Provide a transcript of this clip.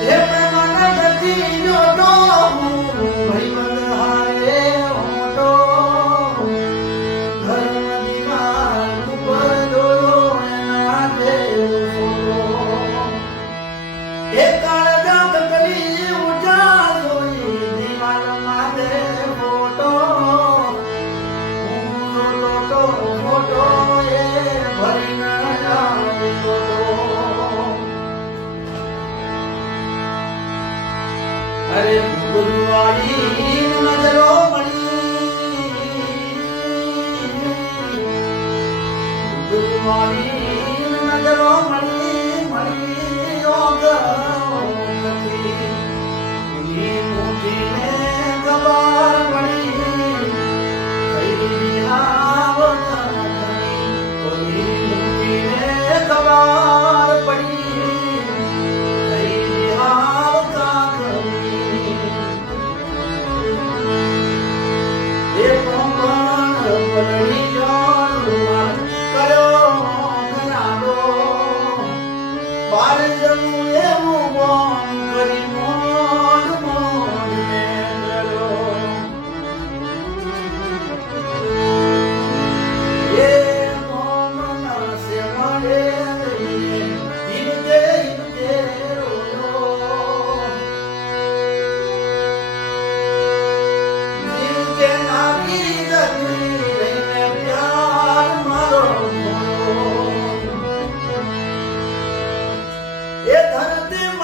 હે મન નથી જોતો ભાઈ બંધારે હોતો ધર્મ દિવાલ ઉપર દોરો એના દેવો એ કાળજા કકલી ઉજા જોઈ દિવાલ માથે ફોટો હું જોતો તો ફોટો એ ભરી ના જાતો અરે ગુરુવાળી નજરો મળી ગુરુવાળી નજરો મળી મળી યોગ નથી મુઠીને ખબર પડી કઈ આવતી કોઈ મુઠીને ખબર પડી કઈ આવતા એ ધરતી